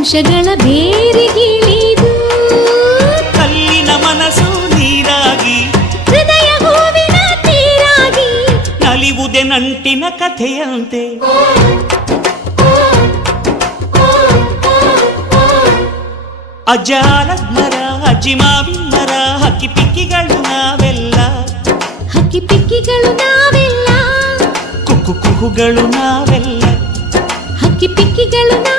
ಸಂಶಗಳ ಬೇರಿಗಿಳಿದು ಕಲ್ಲಿನ ಮನಸ್ಸು ನೀರಾಗಿ ಹೃದಯ ಹೂವಿನ ತೀರಾಗಿ ನಲಿವುದೆ ನಂಟಿನ ಕಥೆಯಂತೆ ಅಜ್ಜಾಲ ಮರ ಅಜ್ಜಿ ಮಾವಿನ ಮರ ಹಕ್ಕಿ ಪಿಕ್ಕಿಗಳು ನಾವೆಲ್ಲ ಹಕ್ಕಿ ಪಿಕ್ಕಿಗಳು ನಾವೆಲ್ಲ ಕುಕ್ಕು ಕುಹುಗಳು ನಾವೆಲ್ಲ ಹಕ್ಕಿ ಪಿಕ್ಕಿಗಳು